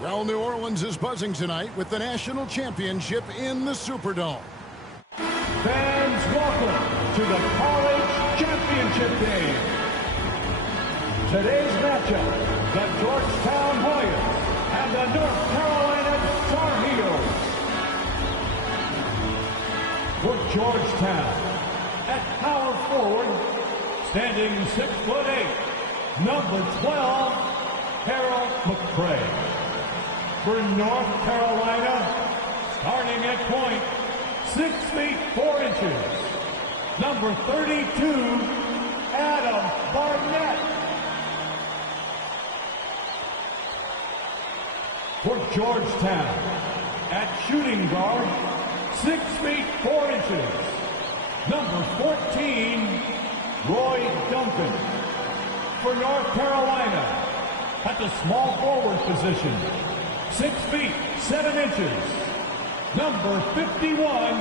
Well, New Orleans is buzzing tonight with the national championship in the Superdome. Fans, welcome to the college championship game. Today's matchup, the Georgetown Hoyas and the North Carolina Tar Heels. For Georgetown, at power forward, standing 6'8", number 12, Harold McCray. For North Carolina, starting at point, 6 feet 4 inches, number 32, Adam Barnett. For Georgetown, at shooting guard, 6 feet 4 inches, number 14, Roy Duncan. For North Carolina, at the small forward position, 6 feet 7 inches, number 51,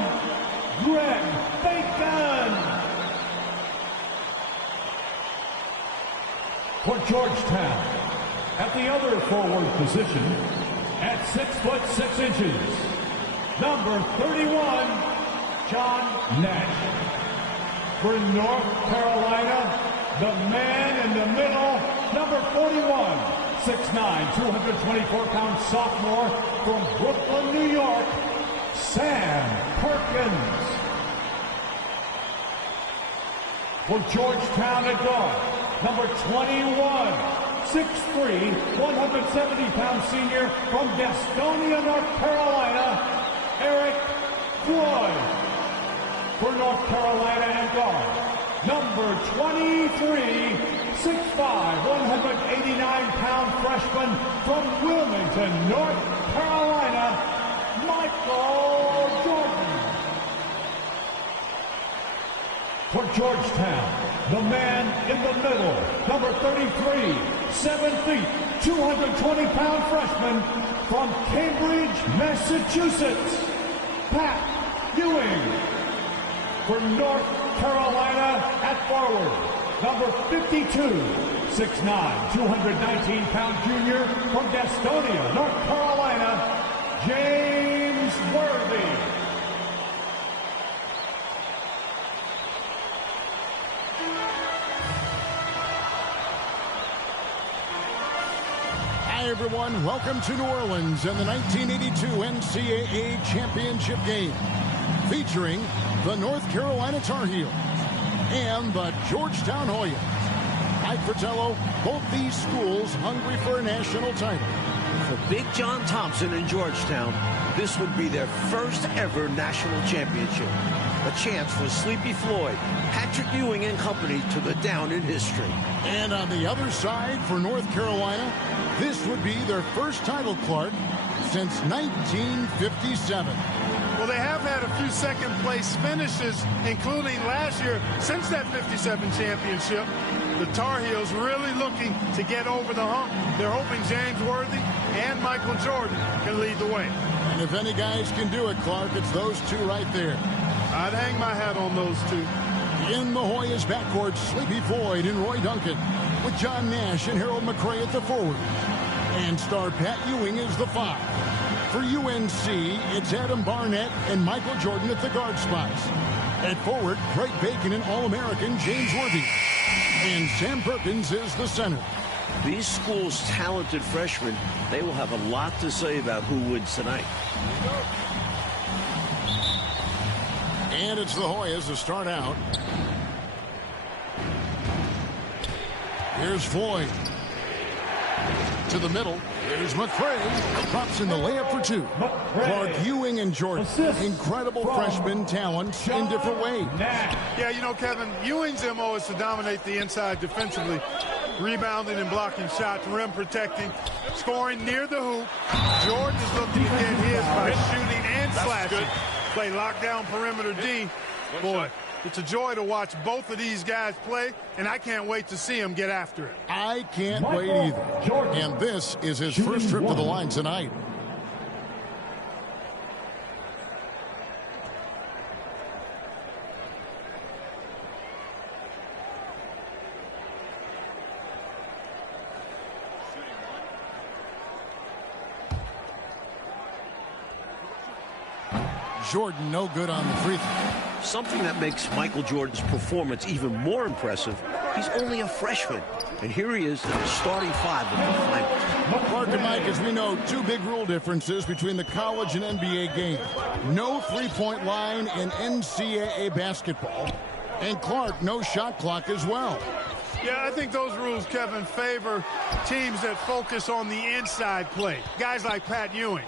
Greg Bacon. For Georgetown, at the other forward position, at 6'6" number 31, John Nash. For North Carolina, the man in the middle, number 41, 6'9", 224-pound sophomore from Brooklyn, New York, Sam Perkins. For Georgetown at guard, number 21, 6'3", 170-pound senior from Gastonia, North Carolina, Eric Floyd. For North Carolina at guard, number 23, 6'5", 189-pound freshman from Wilmington, North Carolina, Michael Jordan. For Georgetown, the man in the middle, number 33, 7 feet, 220-pound freshman from Cambridge, Massachusetts, Pat Ewing. For North Carolina at forward, number 52, 6'9", 219-pound junior from Gastonia, North Carolina, James Worthy. Hi, everyone. Welcome to New Orleans and the 1982 NCAA Championship game, featuring the North Carolina Tar Heels and the Georgetown Hoyas. Mike Fratello, both these schools hungry for a national title. For Big John Thompson in Georgetown, this would be their first ever national championship. A chance for Sleepy Floyd, Patrick Ewing and company to go down in history. And on the other side for North Carolina, this would be their first title, Clark, since 1957. Well, they have had a few second-place finishes, including last year. Since that 57 championship, the Tar Heels really looking to get over the hump. They're hoping James Worthy and Michael Jordan can lead the way. And if any guys can do it, Clark, it's those two right there. I'd hang my hat on those two. In the Hoyas backcourt, Sleepy Floyd and Roy Duncan, with John Nash and Harold McCray at the forward. And star Pat Ewing is the 5. For UNC, it's Adam Barnett and Michael Jordan at the guard spots. At forward, Greg Bacon and All-American James Worthy. And Sam Perkins is the center. These schools' talented freshmen, they will have a lot to say about who wins tonight. And it's the Hoyas to start out. Here's Floyd. To the middle. Here's McCray. Drops in the layup for 2. Clark, Ewing, and Jordan. Incredible freshman talents in different ways. Yeah, you know, Kevin, Ewing's MO is to dominate the inside defensively, rebounding and blocking shots, rim protecting, scoring near the hoop. Jordan is looking to get his by shooting and slashing. Play lockdown perimeter D. Boy, it's a joy to watch both of these guys play, and I can't wait to see them get after it. I can't wait either. And this is his first trip to the line tonight. Jordan no good on the free throw. Something that makes Michael Jordan's performance even more impressive, he's only a freshman. And here he is in the starting five of the finals. Clark and Mike, as we know, two big rule differences between the college and NBA game. No three-point line in NCAA basketball. And Clark, no shot clock as well. Yeah, I think those rules, Kevin, favor teams that focus on the inside play. Guys like Pat Ewing.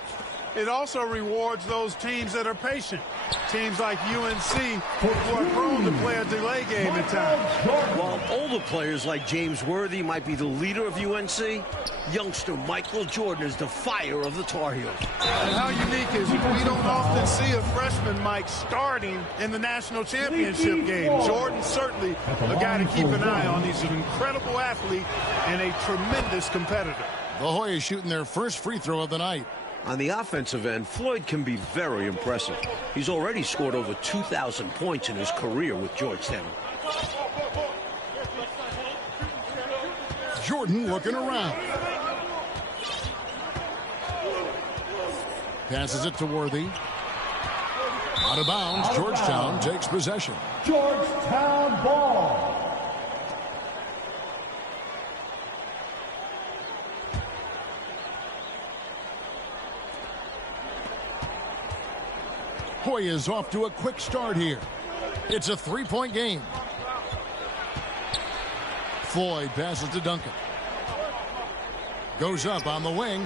It also rewards those teams that are patient. Teams like UNC who are prone to play a delay game at times. While older players like James Worthy might be the leader of UNC, youngster Michael Jordan is the fire of the Tar Heels. And how unique is it? We don't often see a freshman, Mike, starting in the national championship game. Jordan certainly a guy to keep an eye on. He's an incredible athlete and a tremendous competitor. The Hoyas shooting their first free throw of the night. On the offensive end, Floyd can be very impressive. He's already scored over 2,000 points in his career with Georgetown. Jordan looking around. Passes it to Worthy. Out of bounds, Georgetown takes possession. Georgetown ball. Hoyas off to a quick start here. It's a three-point game. Floyd passes to Duncan. Goes up on the wing.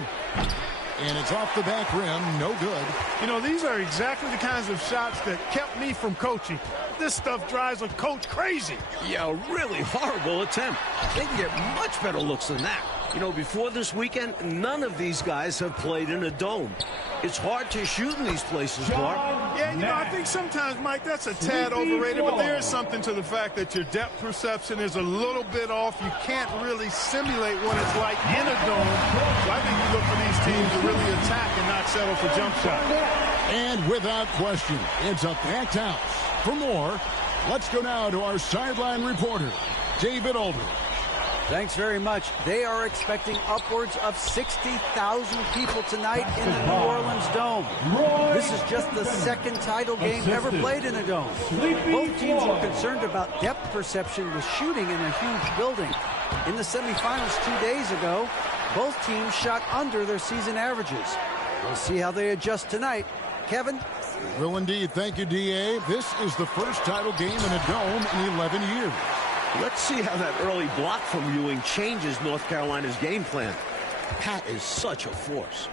And it's off the back rim. No good. You know, these are exactly the kinds of shots that kept me from coaching. This stuff drives a coach crazy. Yeah, a really horrible attempt. They can get much better looks than that. You know, before this weekend, none of these guys have played in a dome. It's hard to shoot in these places, Clark. Yeah, you know, I think sometimes, Mike, that's a tad overrated, but there is something to the fact that your depth perception is a little bit off. You can't really simulate what it's like in a dome. So I think you look for these teams to really attack and not settle for jump shots. And without question, it's a packed house. For more, let's go now to our sideline reporter, David Aldridge. Thanks very much. They are expecting upwards of 60,000 people tonight in the New Orleans Dome. This is just the second title game ever played in a dome. Both teams were concerned about depth perception with shooting in a huge building. In the semifinals 2 days ago, both teams shot under their season averages. We'll see how they adjust tonight. Kevin? Will indeed. Thank you, D.A. This is the first title game in a dome in 11 years. Let's see how that early block from Ewing changes North Carolina's game plan. Pat is such a force.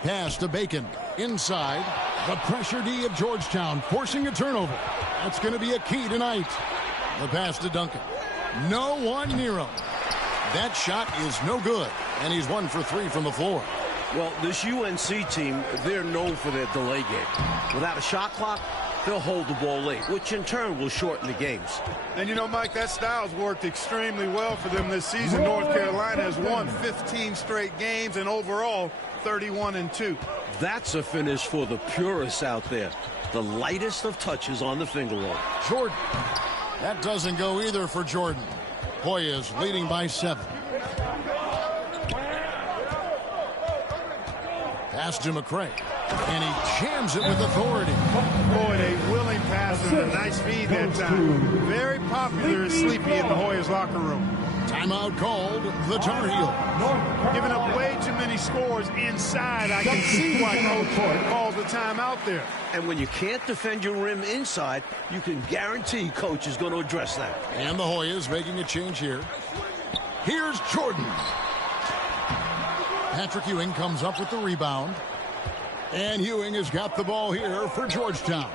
Pass to Bacon. Inside. The pressure D of Georgetown forcing a turnover. That's going to be a key tonight. The pass to Duncan. No one near him. That shot is no good. And he's 1 for 3 from the floor. Well, this UNC team, they're known for their delay game. Without a shot clock, they'll hold the ball late, which in turn will shorten the games. And you know, Mike, that style's worked extremely well for them this season. North Carolina has won 15 straight games and overall 31-2. That's a finish for the purists out there. The lightest of touches on the finger roll. Jordan. That doesn't go either for Jordan. Hoyas leading by 7. Pass to McCray. And he jams it with authority. Boy, a willing pass and a nice feed that time. Very popular as Sleepy in the Hoyas locker room. Timeout called, the Tar Heels. Giving up way too many scores inside. I can see why Coach calls the timeout there. And when you can't defend your rim inside, you can guarantee Coach is going to address that. And the Hoyas making a change here. Here's Jordan. Patrick Ewing comes up with the rebound. And Ewing has got the ball here for Georgetown.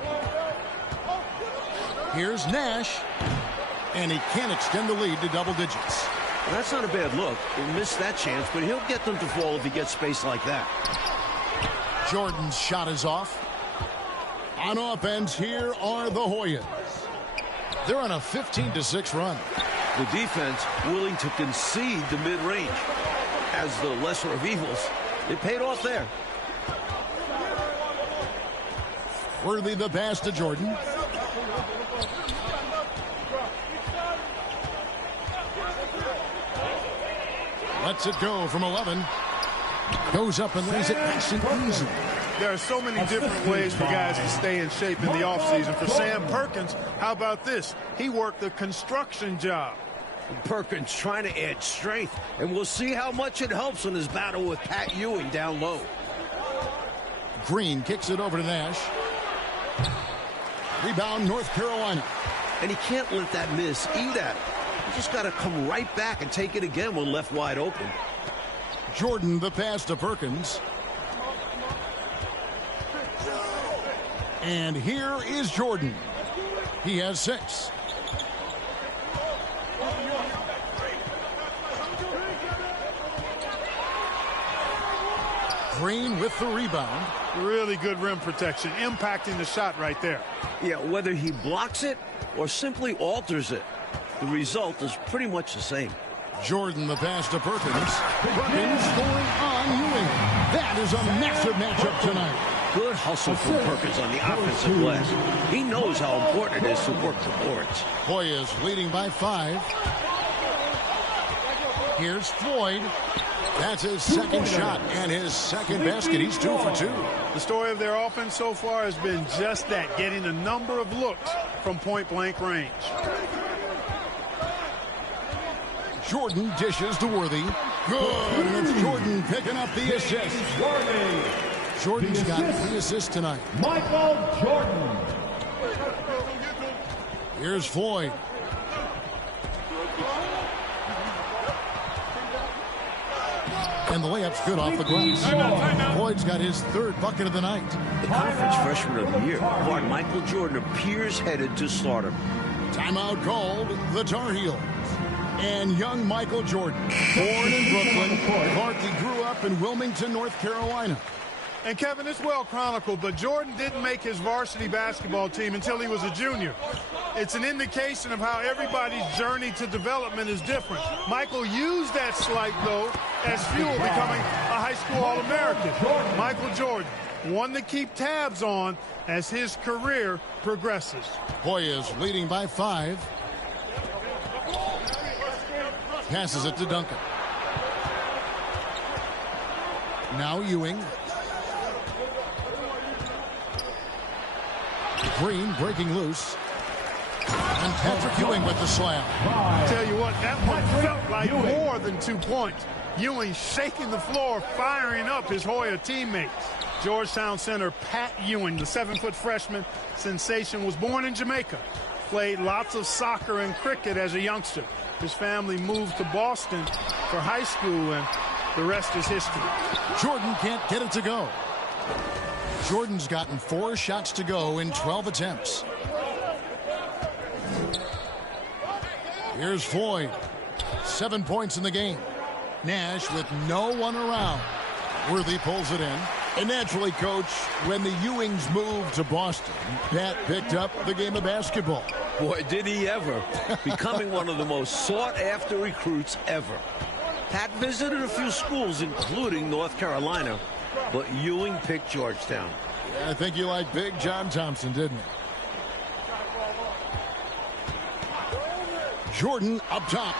Here's Nash. And he can't extend the lead to double digits. Well, that's not a bad look. He'll miss that chance, but he'll get them to fall if he gets space like that. Jordan's shot is off. On offense, here are the Hoyas. They're on a 15-6 run. The defense willing to concede the mid-range. As the lesser of evils, it paid off there. Worthy the pass to Jordan. Lets it go from 11. Goes up and lays it nice and easy. there are so many different ways for guys to stay in shape in the offseason. For Sam Perkins, how about this? He worked a construction job. Perkins trying to add strength, and we'll see how much it helps in his battle with Pat Ewing down low. Green kicks it over to Nash. Rebound, North Carolina. And he can't let that miss eat at him. He just got to come right back and take it again when left wide open. Jordan, the pass to Perkins. And here is Jordan. He has 6. Green with the rebound. Really good rim protection, impacting the shot right there. Yeah, whether he blocks it or simply alters it, the result is pretty much the same. Jordan, the pass to Perkins. Perkins scoring on Ewing. That is a massive matchup tonight. Good hustle from Perkins on the offensive glass. He knows how important it is to work the boards. Hoyas leading by 5. Here's Floyd. That's his second shot and his second basket. He's 2 for 2. The story of their offense so far has been just that, getting a number of looks from point-blank range. Jordan dishes to Worthy. Good. And it's Jordan picking up the assist. Jordan's got 3 assists tonight. Michael Jordan. Here's Floyd. And the layup's good off the glass. Floyd's got his 3rd bucket of the night. The conference freshman of the year, guard Michael Jordan, appears headed to stardom. Timeout called, the Tar Heels. And young Michael Jordan, born in Brooklyn, Clarkie grew up in Wilmington, North Carolina. And Kevin, it's well chronicled, but Jordan didn't make his varsity basketball team until he was a junior. It's an indication of how everybody's journey to development is different. Michael used that slight, though, as fuel, becoming a high school All-American. Michael Jordan, one to keep tabs on as his career progresses. Hoyas leading by 5. Passes it to Duncan. Now Ewing. Green breaking loose. And Patrick Ewing with the slam. Tell you what, that one felt like more than 2 points. Ewing shaking the floor, firing up his Hoya teammates. Georgetown center Pat Ewing, the 7-foot freshman sensation, was born in Jamaica. Played lots of soccer and cricket as a youngster. His family moved to Boston for high school, and the rest is history. Jordan can't get it to go. Jordan's gotten 4 shots to go in 12 attempts. Here's Floyd. 7 points in the game. Nash with no one around. Worthy pulls it in. And naturally, Coach, when the Ewings moved to Boston, Pat picked up the game of basketball. Boy, did he ever. Becoming one of the most sought-after recruits ever. Pat visited a few schools, including North Carolina, but Ewing picked Georgetown. Yeah, I think you like Big John Thompson, didn't you? Jordan up top.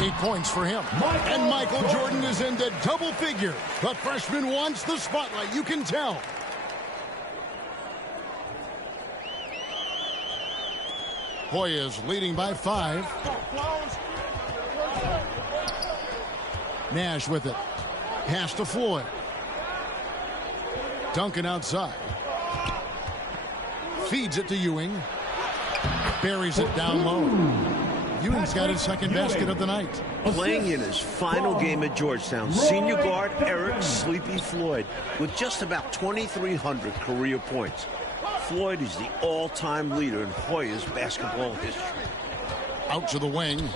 8 points for him. And Michael Jordan is into double figure. The freshman wants the spotlight, you can tell. Hoyas leading by 5. Nash with it. Pass to Floyd. Duncan outside. Feeds it to Ewing. Buries it down low. Ewing's got his second basket of the night. Playing in his final game at Georgetown, senior guard Eric Sleepy Floyd with just about 2,300 career points. Floyd is the all-time leader in Hoyas basketball history. Out to the wing.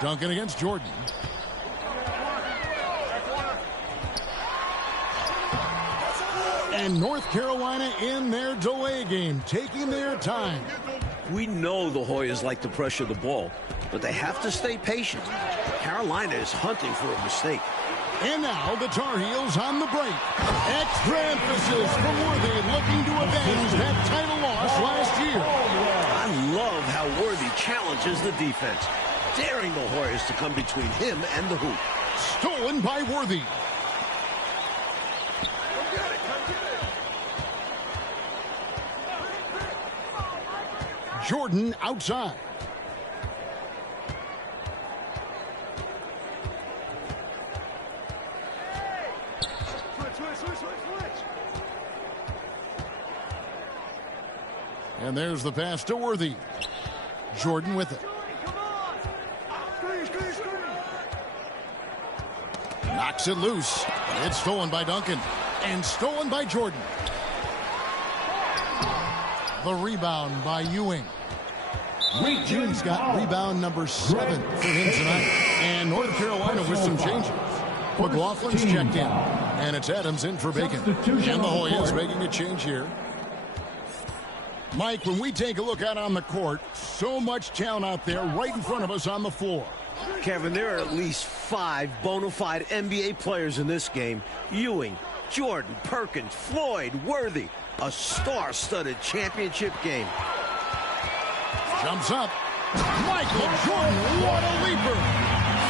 Duncan against Jordan. And North Carolina in their delay game, taking their time. We know the Hoyas like to pressure the ball, but they have to stay patient. Carolina is hunting for a mistake. And now the Tar Heels on the break. Extra emphasis from Worthy, looking to avenge that title loss last year. I love how Worthy challenges the defense, daring the Hoyas to come between him and the hoop. Stolen by Worthy. Jordan outside. And there's the pass to Worthy. Jordan with it. Knocks it loose. It's stolen by Duncan. And stolen by Jordan. The rebound by Ewing. Ewing's got rebound number 7 for him tonight. And North Carolina with some changes. McLaughlin's checked in. And it's Adams in for Bacon. And the Hoyas making a change here. Mike, when we take a look out on the court, so much talent out there right in front of us on the floor. Kevin, there are at least 5 bona fide NBA players in this game. Ewing, Jordan, Perkins, Floyd, Worthy. A star-studded championship game. Jumps up. Michael Jordan, what a leaper.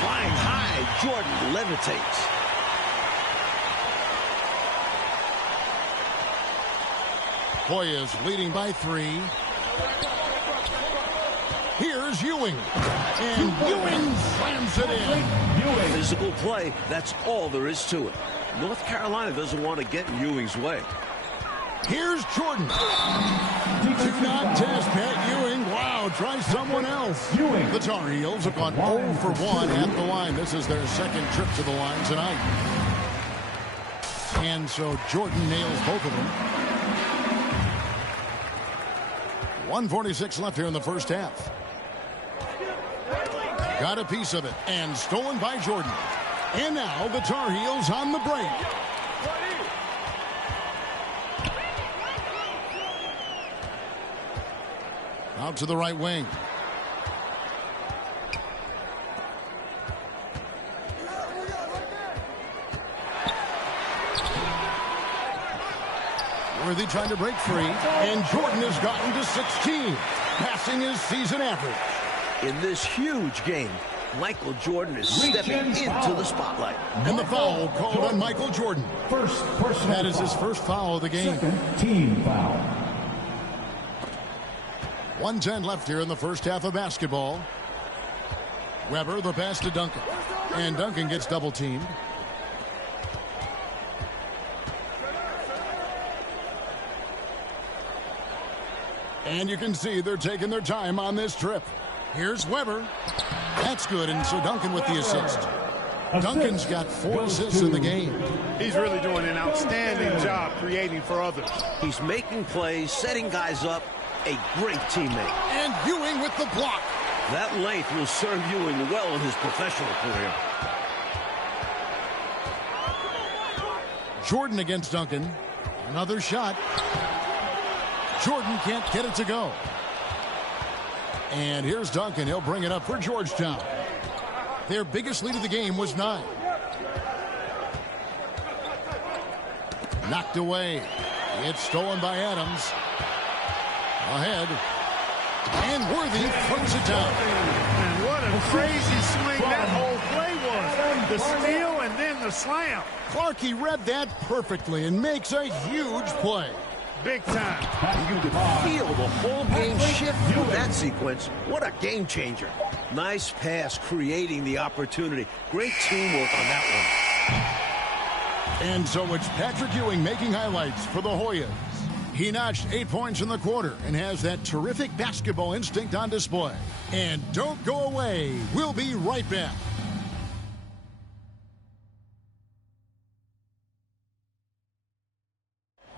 Flying high, Jordan levitates. Hoyas leading by 3. Here's Ewing. And Ewing slams it in. Physical play, that's all there is to it. North Carolina doesn't want to get in Ewing's way. Here's Jordan. Do not test Pat Ewing. Wow, try someone else. The Tar Heels have gone 0 for 1 at the line. This is their second trip to the line tonight. And so Jordan nails both of them. 1:46 left here in the first half. Got a piece of it and stolen by Jordan. And now the Tar Heels on the break. Out to the right wing. Worthy trying to break free, and Jordan has gotten to 16, passing his season average. In this huge game, Michael Jordan is stepping into the spotlight. And the foul called on Michael Jordan. That is his first foul of the game. Second team foul. 1:10 left here in the first half of basketball. Weber, the pass to Duncan. And Duncan gets double teamed. And you can see they're taking their time on this trip. Here's Weber. That's good, and so Duncan with the assist. Duncan's got 4 assists in the game. He's really doing an outstanding job creating for others. He's making plays, setting guys up. A great teammate. And Ewing with the block. That length will serve Ewing well in his professional career. Jordan against Duncan. Another shot. Jordan can't get it to go. And here's Duncan. He'll bring it up for Georgetown. Their biggest lead of the game was 9. Knocked away. It's stolen by Adams. Ahead. And Worthy throws it down. And what a crazy swing that whole play was. The steal and then the slam. Clarkey read that perfectly and makes a huge play. Big time. You could feel the whole game shift through that sequence. What a game changer. Nice pass creating the opportunity. Great teamwork on that one. And so it's Patrick Ewing making highlights for the Hoyas. He notched 8 points in the quarter and has that terrific basketball instinct on display. And don't go away. We'll be right back.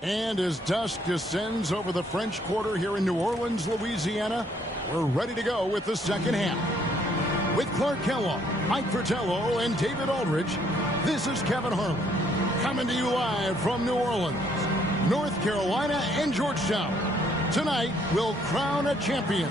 And as dusk descends over the French Quarter here in New Orleans, Louisiana, we're ready to go with the second half. With Clark Kellogg, Mike Fratello, and David Aldridge, this is Kevin Harlan, coming to you live from New Orleans, North Carolina, and Georgetown. Tonight, we'll crown a champion.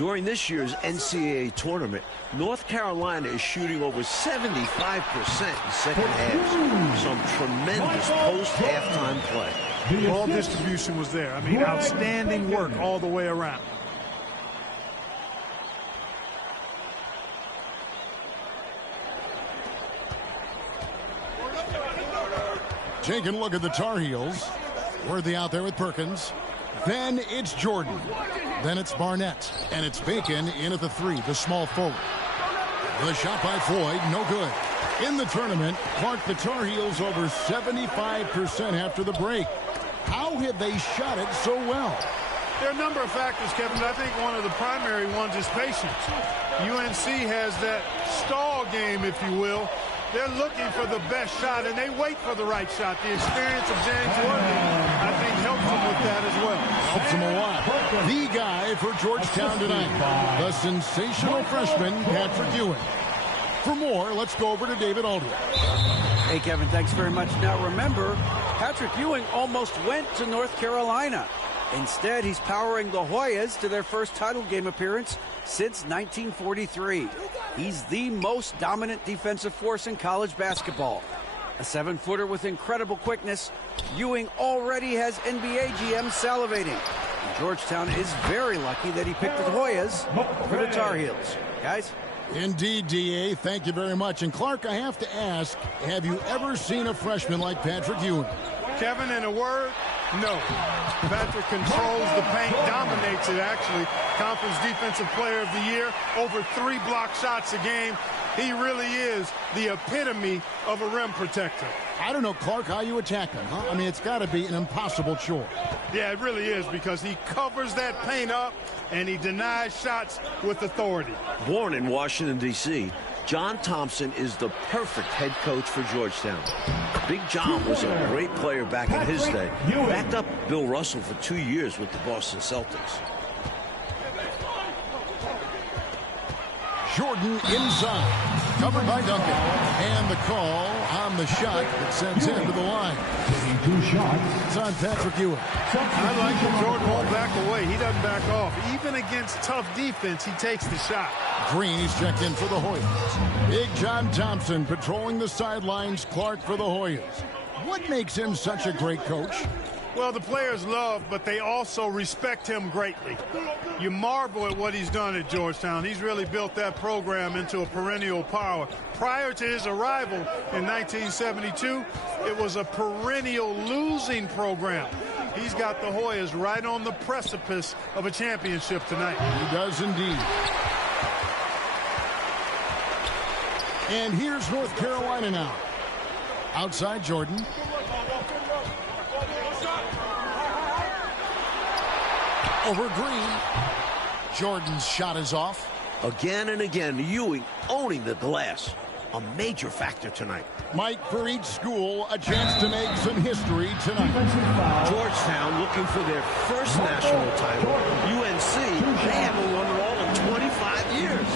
During this year's NCAA tournament, North Carolina is shooting over 75% in second halves. Some tremendous post-halftime play. Ball distribution was there. I mean, outstanding work all the way around. Taking a look at the Tar Heels. Worthy out there with Perkins. Then it's Jordan. Then it's Barnett. And it's Bacon in at the 3, the small forward. The shot by Floyd, no good. In the tournament, Clark, the Tar Heels over 75% after the break. How have they shot it so well? There are a number of factors, Kevin, but I think one of the primary ones is patience. UNC has that stall game, if you will. They're looking for the best shot, and they wait for the right shot. The experience of James Worthy, I think, helps them with that as well. Helps him a lot. The guy for Georgetown tonight, the sensational freshman, Patrick Ewing. For more, let's go over to David Aldridge. Hey, Kevin, thanks very much. Now, remember, Patrick Ewing almost went to North Carolina. Instead, he's powering the Hoyas to their first title game appearance since 1943. He's the most dominant defensive force in college basketball. A 7-footer with incredible quickness, Ewing already has NBA GMs salivating. And Georgetown is very lucky that he picked the Hoyas for the Tar Heels. Guys? Indeed, D.A., thank you very much. And Clark, I have to ask, have you ever seen a freshman like Patrick Ewing? Kevin, in a word, no. Patrick controls the paint, dominates it, actually. Conference Defensive Player of the Year, over 3 block shots a game. He really is the epitome of a rim protector. I don't know, Clark, how you attack him, huh? I mean, it's got to be an impossible chore. Yeah, it really is, because he covers that paint up and he denies shots with authority. Born in Washington, D.C., John Thompson is the perfect head coach for Georgetown. Big John was a great player back in his day. Backed up Bill Russell for 2 years with the Boston Celtics. Jordan inside, covered by Duncan. And the call on the shot that sends him to the line. 2 shots. It's on Patrick Ewing. I like that Jordan won't back away. He doesn't back off. Even against tough defense, he takes the shot. Green, he's checked in for the Hoyas. Big John Thompson patrolling the sidelines. Clark for the Hoyas. What makes him such a great coach? Well, the players love, but they also respect him greatly. You marvel at what he's done at Georgetown. He's really built that program into a perennial power. Prior to his arrival in 1972, it was a perennial losing program. He's got the Hoyas right on the precipice of a championship tonight. He does indeed. And here's North Carolina now. Outside Jordan. Over Green. Jordan's shot is off. Again and again, Ewing owning the glass. A major factor tonight. Mike, for each school, a chance to make some history tonight. Georgetown looking for their first national title. UNC, they haven't won it all in 25 years.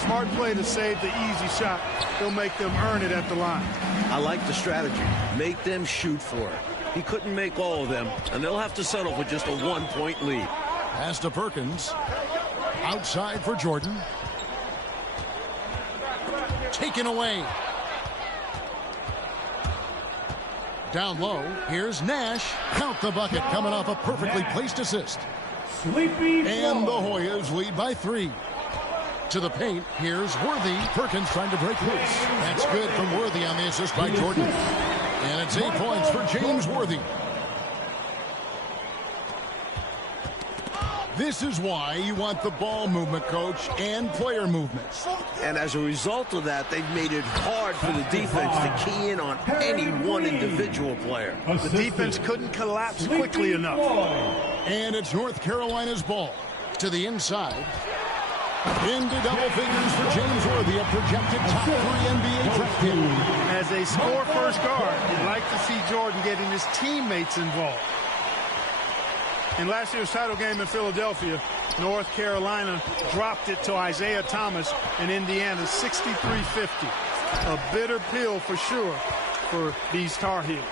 Smart play to save the easy shot. He'll make them earn it at the line. I like the strategy. Make them shoot for it. He couldn't make all of them, and they'll have to settle for just a 1-point lead. Pass to Perkins. Outside for Jordan. Taken away. Down low, here's Nash. Count the bucket, coming off a perfectly placed assist. And the Hoyas lead by 3. To the paint, here's Worthy. Perkins trying to break loose. That's good from Worthy on the assist by Jordan. And it's 8 points for James Worthy. This is why you want the ball movement, coach, and player movements. And as a result of that, they've made it hard for the defense to key in on any one individual player. The defense couldn't collapse quickly enough. And it's North Carolina's ball to the inside. Into double figures for James Worthy, a projected top 3 NBA draft pick. As a score-first guard, you'd like to see Jordan getting his teammates involved. In last year's title game in Philadelphia, North Carolina dropped it to Isaiah Thomas in Indiana, 63-50. A bitter pill for sure for these Tar Heels.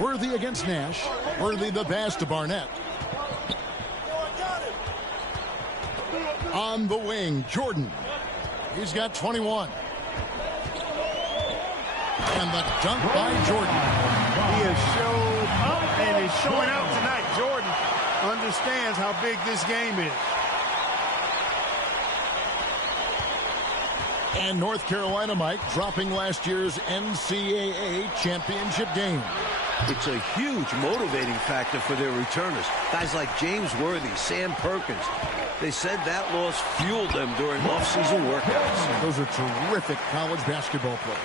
Worthy against Nash. Worthy the pass to Barnett. On the wing, Jordan. He's got 21. And the dunk by Jordan. He has showed up and is showing out tonight. Jordan understands how big this game is. And North Carolina, Mike, dropping last year's NCAA championship game. It's a huge motivating factor for their returners. Guys like James Worthy, Sam Perkins. They said that loss fueled them during off-season workouts. Those are terrific college basketball players.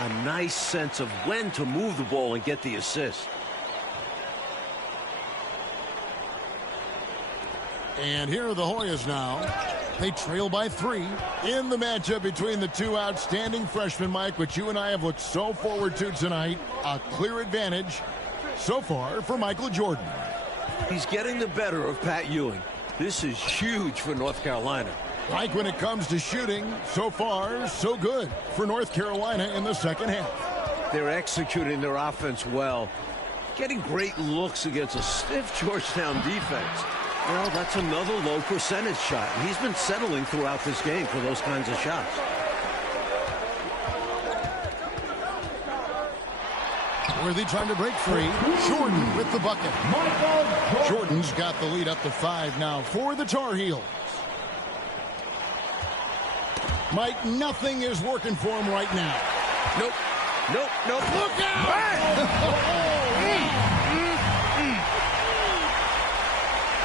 A nice sense of when to move the ball and get the assist. And here are the Hoyas now. They trail by 3 in the matchup between the two outstanding freshmen, Mike, which you and I have looked so forward to tonight. A clear advantage so far for Michael Jordan. He's getting the better of Pat Ewing. This is huge for North Carolina. Mike, when it comes to shooting, so far, so good for North Carolina in the second half. They're executing their offense well. Getting great looks against a stiff Georgetown defense. Well, that's another low percentage shot. He's been settling throughout this game for those kinds of shots. Worthy trying to break free. Jordan with the bucket. Jordan's got the lead up to 5 now for the Tar Heels. Mike, nothing is working for him right now. Nope. Look out!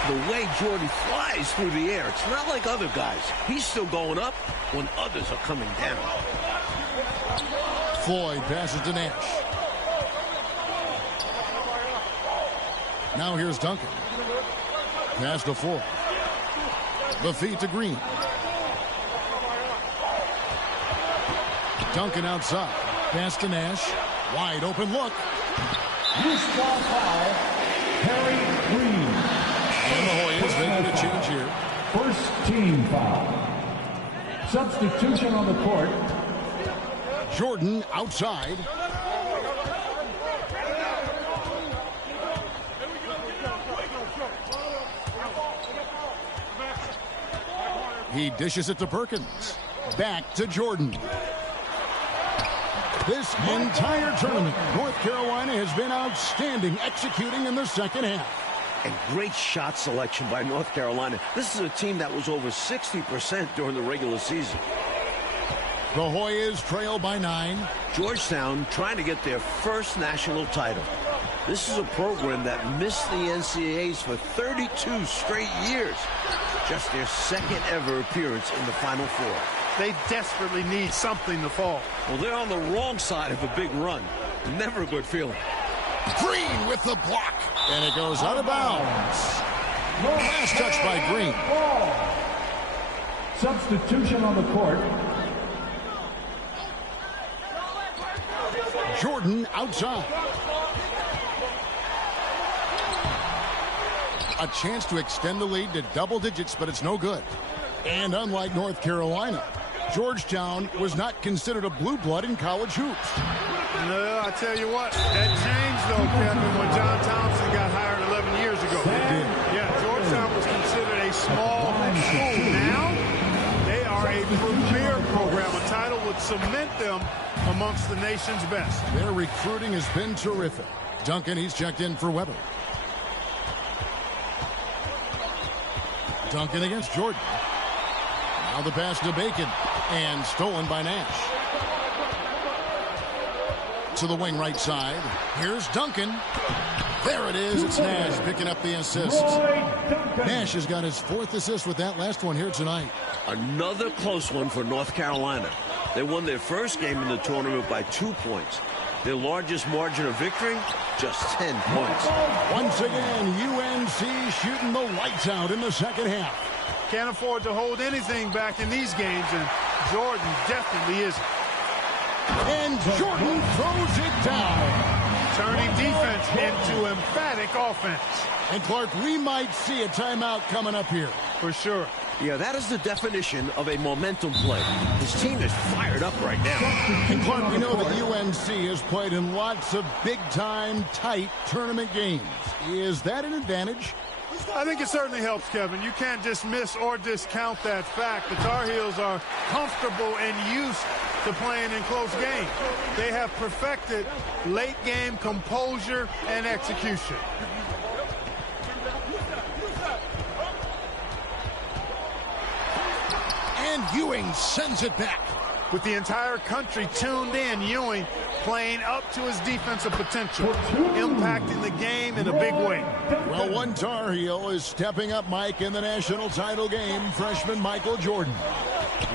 The way Jordan flies through the air, it's not like other guys. He's still going up when others are coming down. Floyd passes to Nash. Now here's Duncan. Pass to Floyd. The feed to Green. Duncan outside. Pass to Nash. Wide open look. Use ball foul, Harry Green. And the Hoyas making a change here. First team foul. Substitution on the court. Jordan outside. He dishes it to Perkins. Back to Jordan. This entire tournament, North Carolina has been outstanding executing in the second half. And great shot selection by North Carolina. This is a team that was over 60% during the regular season. The Hoyas trail by 9. Georgetown trying to get their first national title. This is a program that missed the NCAAs for 32 straight years. Just their second ever appearance in the Final Four. They desperately need something to fall. Well, they're on the wrong side of a big run. Never a good feeling. Green with the block. And it goes out of bounds. Last touch by Green. Substitution on the court. Jordan outside. A chance to extend the lead to double digits, but it's no good. And unlike North Carolina, Georgetown was not considered a blue blood in college hoops. No, I tell you what, that changed though, Kevin, when John Thompson got hired 11 years ago. It did. Yeah, Georgetown was considered a small school. Now, they are a premier program. A title would cement them amongst the nation's best. Their recruiting has been terrific. Duncan, he's checked in for Weber. Duncan against Jordan. Now the pass to Bacon. And stolen by Nash. To the wing right side. Here's Duncan. There it is. It's Nash picking up the assist. Nash has got his 4th assist with that last one here tonight. Another close one for North Carolina. They won their first game in the tournament by 2 points. Their largest margin of victory, just 10 points. Once again, UNC shooting the lights out in the second half. Can't afford to hold anything back in these games, and Jordan definitely isn't. And Jordan throws it down. Turning defense into emphatic offense. And Clark, we might see a timeout coming up here. For sure. Yeah, that is the definition of a momentum play. His team is fired up right now. And Clark, we know that UNC has played in lots of big-time, tight tournament games. Is that an advantage? I think it certainly helps, Kevin. You can't dismiss or discount that fact. The Tar Heels are comfortable and used to playing in close games. They have perfected late-game composure and execution. And Ewing sends it back. With the entire country tuned in, Ewing playing up to his defensive potential, impacting the game in a big way. Well, one Tar Heel is stepping up, Mike, in the national title game, freshman Michael Jordan.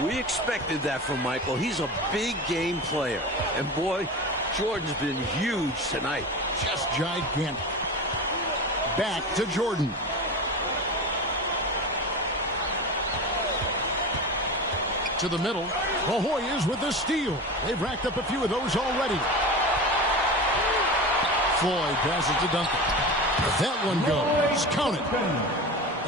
We expected that from Michael. He's a big game player. And boy, Jordan's been huge tonight. Just gigantic. Back to Jordan. To the middle. The Hoyas with the steal. They've racked up a few of those already. Floyd passes to Duncan. That one goes. Count it.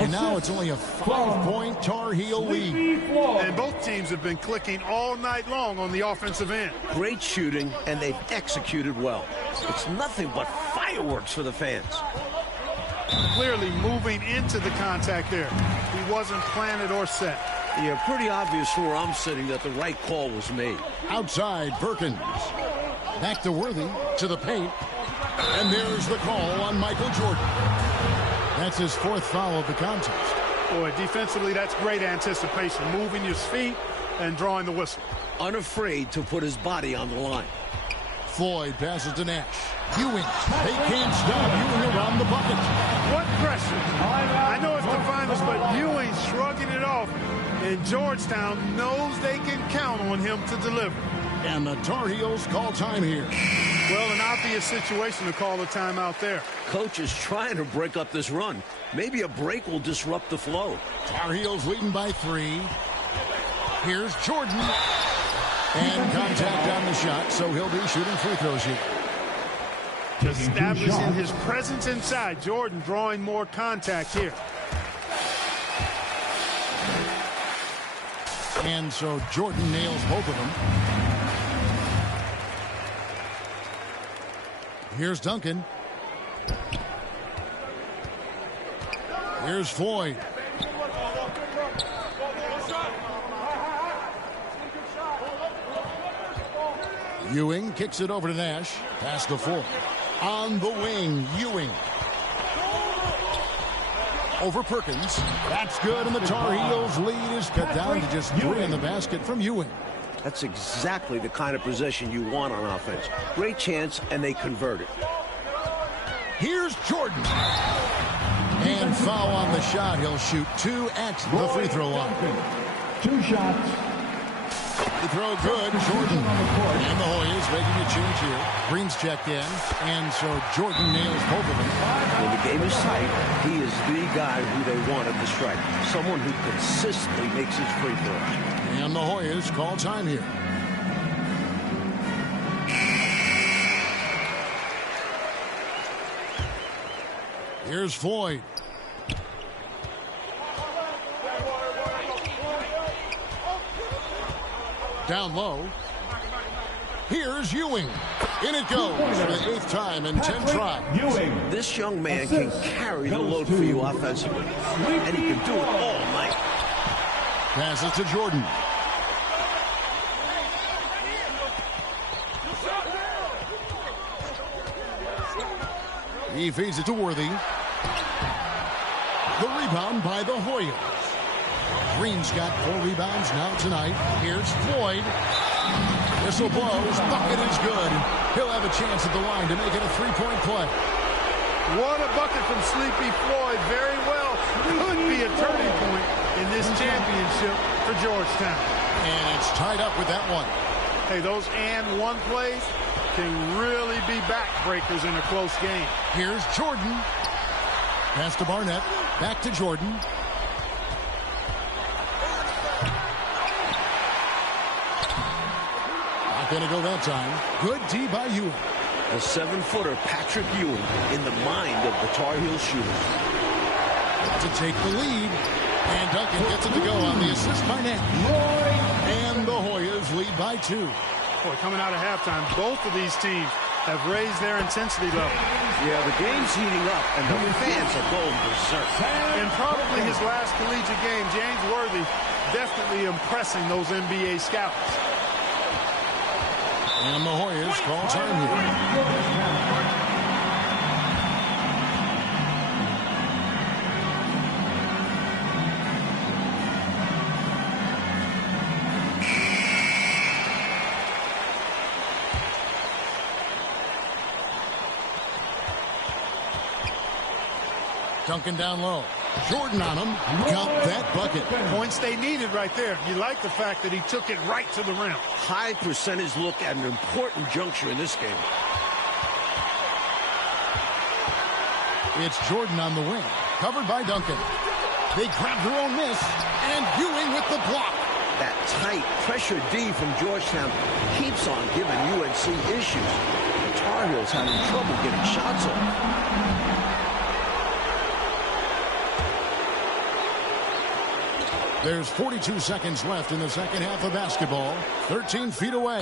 And now it's only a 5-point Tar Heel lead. And both teams have been clicking all night long on the offensive end. Great shooting, and they've executed well. It's nothing but fireworks for the fans. Clearly moving into the contact there. He wasn't planted or set. Yeah, pretty obvious from where I'm sitting that the right call was made. Outside, Perkins. Back to Worthy, to the paint. And there's the call on Michael Jordan. That's his 4th foul of the contest. Boy, defensively, that's great anticipation. Moving his feet and drawing the whistle. Unafraid to put his body on the line. Floyd passes to Nash. Ewing. They can't stop Ewing around the bucket. What pressure. I know it's the finals, but Ewing shrugging it off. And Georgetown knows they can count on him to deliver. And the Tar Heels call time here. Well, an obvious situation to call a timeout there. Coach is trying to break up this run. Maybe a break will disrupt the flow. Tar Heels leading by 3. Here's Jordan. And contact on the shot, so he'll be shooting free throws here. Establishing his presence inside. Jordan drawing more contact here. And so Jordan nails both of them. Here's Duncan. Here's Floyd. Ewing kicks it over to Nash. Pass to Floyd. On the wing, Ewing. Over Perkins. That's good, and the Tar Heels lead is cut down to just 3 in the basket from Ewing. That's exactly the kind of possession you want on offense. Great chance, and they convert it. Here's Jordan. And foul on the shot. He'll shoot 2 at the free throw line. 2 shots. The throw good. Jordan. And the Hoyas making a change here. Green's checked in. And so Jordan nails both of them. When the game is tight, he is the guy who they want at the stripe. Someone who consistently makes his free throws. And the Hoyas call time here. Here's Floyd. Down low. Here's Ewing. In it goes for the 8th time in 10 tries. This young man can carry the load for you offensively, and he can do it all night. Passes to Jordan. He feeds it to Worthy. The rebound by the Hoyas. Green's got 4 rebounds now tonight. Here's Floyd. Whistle blows. Bucket is good. He'll have a chance at the line to make it a 3-point play. What a bucket from Sleepy Floyd. Very well. Could be a turning point in this championship for Georgetown. And it's tied up with that one. Hey, those and one plays can really be backbreakers in a close game. Here's Jordan. Pass to Barnett. Back to Jordan. Not going to go that time. Good D by Ewing. The 7-footer Patrick Ewing in the mind of the Tar Heel shooters. To take the lead. And Duncan gets it to go on the assist by Nash. And the Hoyas lead by 2. Boy, coming out of halftime, both of these teams have raised their intensity level. Yeah, the game's heating up, and the fans are going berserk. In probably his last collegiate game, James Worthy definitely impressing those NBA scouts. And the Hoyas call time here. Duncan down low. Jordan on him. Got that bucket. Points they needed right there. You like the fact that he took it right to the rim. High percentage look at an important juncture in this game. It's Jordan on the wing. Covered by Duncan. They grab their own miss. And Ewing with the block. That tight pressure D from Georgetown keeps on giving UNC issues. The Tar Heels having trouble getting shots off. There's 42 seconds left in the second half of basketball. 13 feet away.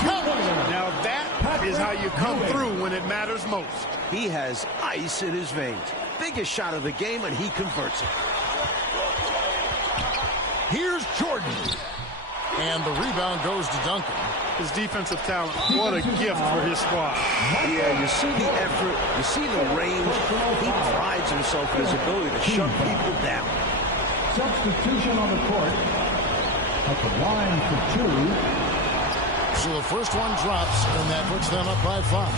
Now that is how you come through when it matters most. He has ice in his veins. Biggest shot of the game, and he converts it. Here's Jordan. And the rebound goes to Duncan. His defensive talent, what a gift for his squad. Yeah, you see the effort, you see the range. He prides himself in his ability to shut people down. Substitution on the court. At the line for 2. So the first one drops, and that puts them up by 5.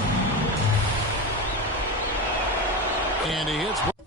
And he hits.